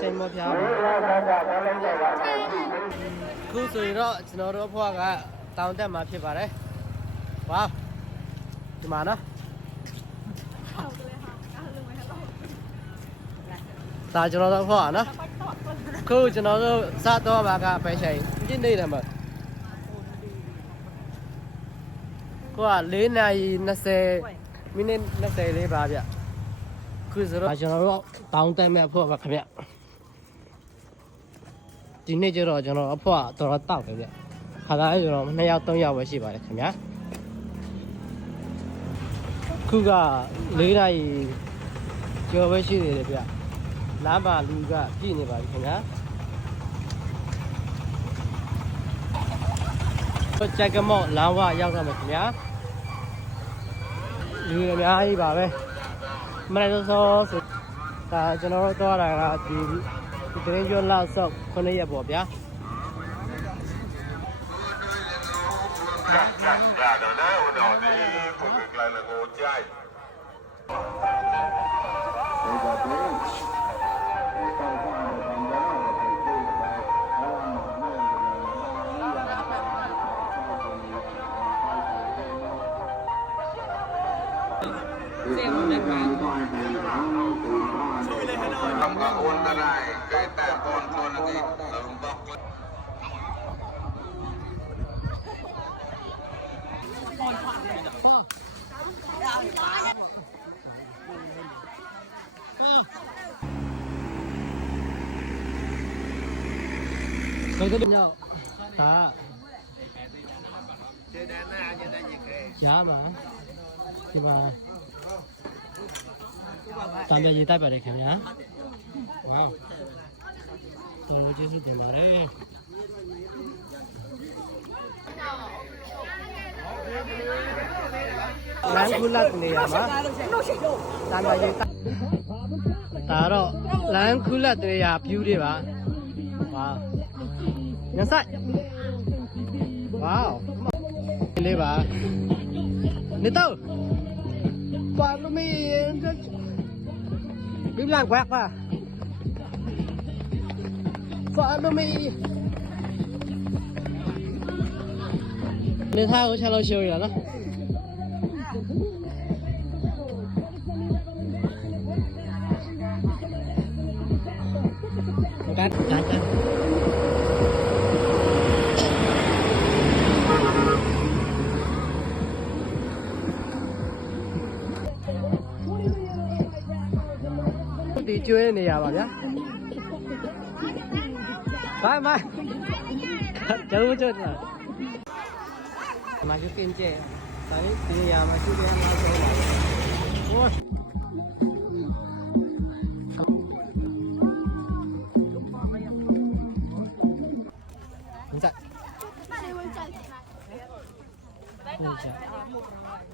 ချိန်မဖျားပါခုဆိုရင်တော့ကျွန်တော်တို့အဖွားကတောင်တက်မှာဖြစ်ပါတယ်ဝါဒီမှာနော်ဒါကျွန်တော်တို့အဖွားနော်ခုကျွန်တော်တို့စတော့ပါကပဲချိန်ဒီနေတယ်မှာ ကိုက4နာရီ20မိနစ်20လေးပါဗျခုဆိုတော့ကျွန်တော်တို့တောင်တက်မဲ့အဖွားပါခင်ဗျဒီနေ့ကျတော့ကျွန်တော်အဖွားတော်တော်တောက်တယ်ဗျခါသားကျွန်တော်2ယောက်3ယောက်ပဲရှိပါတယ်ခင်ဗျခုက4နာရီကျော်ပဲရှိသေးတယ်ဗျလမ်းပါလူကပြည့်နေပါပြီခင်ဗျာ တော့ကြက်ကမော့လမ်းဝရောက်တော့မယ်ခင်ဗျာလူတွေအများကြီးပါပဲမနေ့တော့ဆိုဒါကျွန်တော်တို့တော့တာကဒီဒီတင်းကျွန်းလောက်ဆော့9ရက်ပေါ့ဗျာ lòng gà này cái ta con con là gì lồng bọc Tôi có được nhau. Ta. chả mà Chị bà. Tạm biệt gì tay bà để kiểm nhá. Wow. Tôi chỉ số tiền bà gì ta? Ta đó, nắng cứ lật nè à. Wow. Nhân. Wow. Lên bà. Nên tao. Bà nó mới... Bím làng quẹt bà. Follow me. Nên thao của Charles Shield rồi đó. Cắt, cắt, cắt. đi chơi này à bà nhá mai mai चलो चल माझे पेनचे आणि ते माझी pen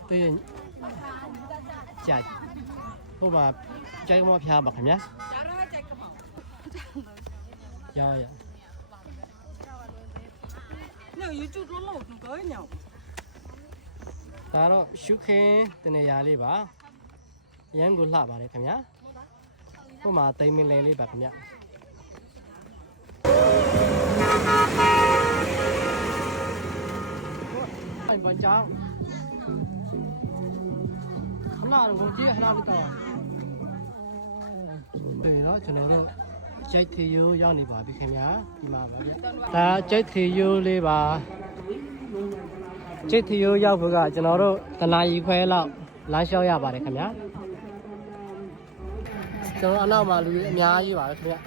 Tuy nhiên chạy Không mà chạy cái mò phia bạc hả nhá Dạ dạ. ယ်လားဆိုတော့ဟိုမစားဟုတ်ကြ对ရင်ကြာဟိုမှာကြိုက်မောဖျားပါခင်ဗျာရရ Nếu như chút nó lột nó tới nhau ဒါတော့ရှုခင်းတနေရာလေးပါရန်ကိုလှပါတယ်ခင်ဗျာဟိုမှာတိမ်မလဲလေးပါခင်ဗျာအိုင်ပန်ချောင်းခဏတော့ဝင်ကြည့်ခဏလေးတော့ဒီတော့ကျွန်တော်တို့ ကြိုက်သေးရိုးရောက်နေပါပြီခင်ဗျာဒီမှာပါဗျဒါကြိုက်သေးရိုးလေးပါကျိတ်ထီယိုးရောက်ဖို့ကကျွန်တော်တို့တနာရီခွဲလောက်လမ်းလျှောက်ရပါတယ်ခင်ဗျာကျွန်တော်အနောက်မှာလူတွေအများကြီးပါပဲခင်ဗျာ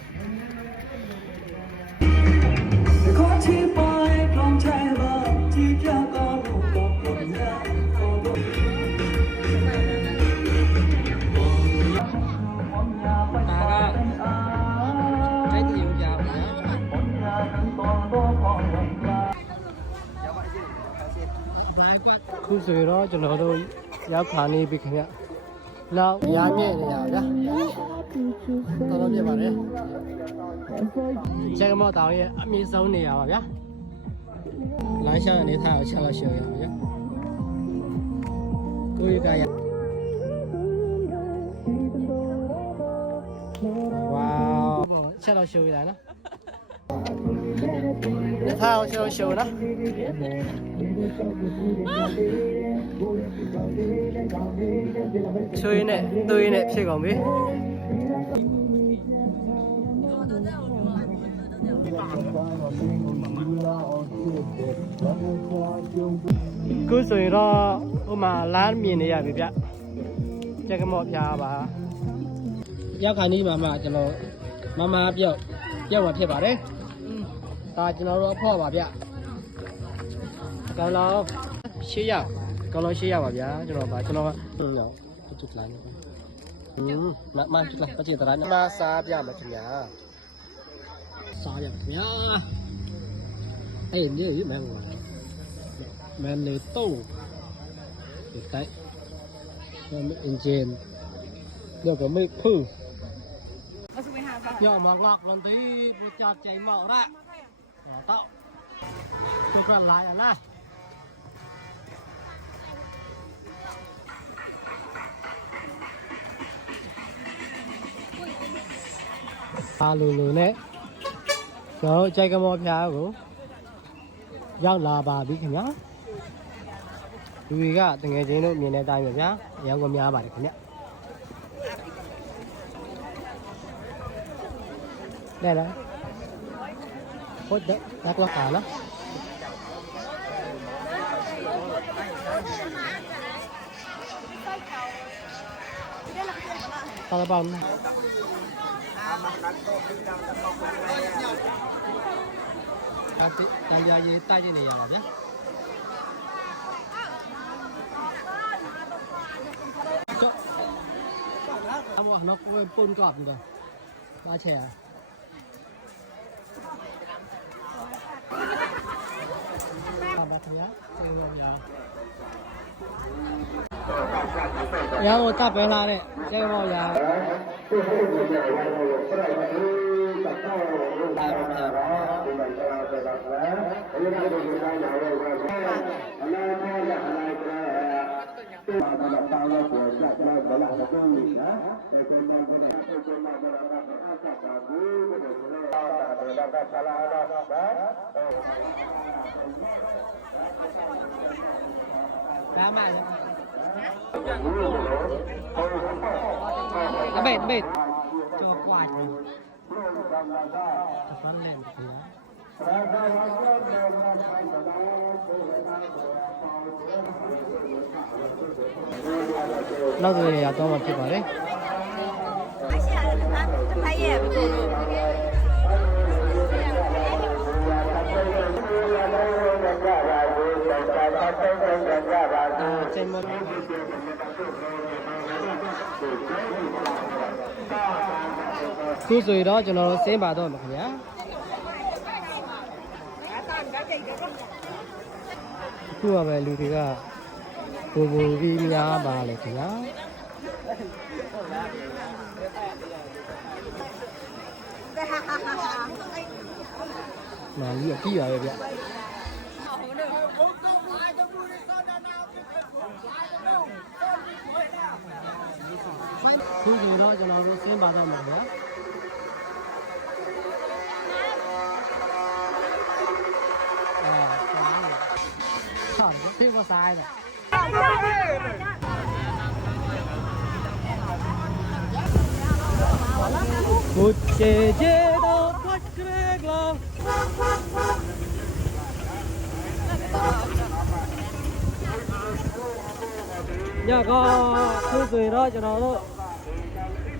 ဆိုရင်တော့ကျွန်တော်တို့ရောက်ခါနေပြီခင်ဗျာနောက်ရာမြင့်နေရပါဗျာတော်တော်ပြည့်ပါတယ်ချက်မော့တောင်ရဲ့အမြင့်ဆုံးနေရပါဗျာလမ်းလျှောက်ရနေထားအောင်ချက်လောက်ရှော့ရပါဗျာ ကိုရီးယားဝါးချက်တော့ရှိုးရတာနော် ညထားအောင်ချက်တော့ရှိုးနော်ချွေးနဲ့သွေးနဲ့ဖြစ်ကုန်ပြီခုဆိုရင်တော့ဟိုမှာလမ်းမြင်နေရပြီဗျကြက်ကမော့ပြားပါရောက်ခါနီးမှာမှကျွန်တော်မမပြောက်ပြောက်မှာဖြစ်ပါတယ် ตาจีนเรတော်တို့အဖော့เราเကောင်လောင်ရှေ့ရောက်ကောင်လောင်ရှေ့ရောက်ပါဗျာကျွจุดร้านมามาจุดร้านมาจุดร้านมาซาบยามาถึงยาซาบยามาถึยาไอ้เนี่ยอยู่แมงแมงเนื้อตู้ติดใจมัไม่เอ็นเจนเดี๋ยวก็ไม่พื้นย่อมหลักหลากลันทีประจับใจหมอกละ chạy mỏ ra Đó, tạo chụp lần lại à này à lù lù nè rồi chạy cái mỏ phía của ရောက်လာပါပြီခင်ဗျာလူတွေကတငယ်ချင်းတို့မြင်တဲ့အတိုင်းပဲဗျာအရောက်ကများပါတယ်ခင်ဗျได้ có đắt quá cả lắm. Tao là bông tay ra gì tay như này à nhé. Nó quên pôn cọp rồi. Ba chè 然后大白拉的，这个帽子。满满的。Bệt, bệt. Cho quạt Tập lên phía Nó rồi à, tôi mà chịu bảo đấy. Hãy subscribe cho kênh Ghiền Mì Gõ Để không bỏ lỡ những video hấp dẫn ခုဆိုရင်တော့ကျွန်တော်စင်းပါတော့မှာခင်ဗျာခုကပဲလူတွေကဘူဘူပြီးများပါလေခင်ဗျာမာကြီးကပြီးပါပဲဗျ ခုဆိုရင်တော့ကျွန်တော်တို့စင်းပါတော့မှာခင်ဗျာအဲဟာဖေးကစားရတယ်ကိုချေချေတော့ပတ်ကလေးကလာညကခုဆိုရင်တော့ကျွန်တော်တို့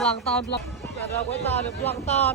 ปลังตอนปลังเร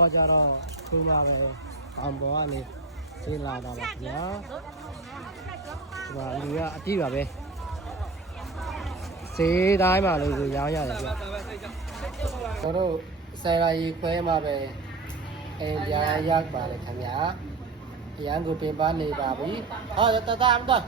ဘောကြတော့ခုမှပဲအောင်ဘောကနေရှင်းလာတာပါခင်ဗျာဒီမှာလူကအတိပါပဲစေးတိုင်းမှာလို့ကိုရောင်းရတယ်ဗျကျွန်တော်တို့ဆယ်ရာကြီးခွဲမှာပဲအိမ်ပြန်ရောက်ပါလေခင်ဗျာအရန်ကိုပြင်ပနေပါပြီဟောတတမ်းတော့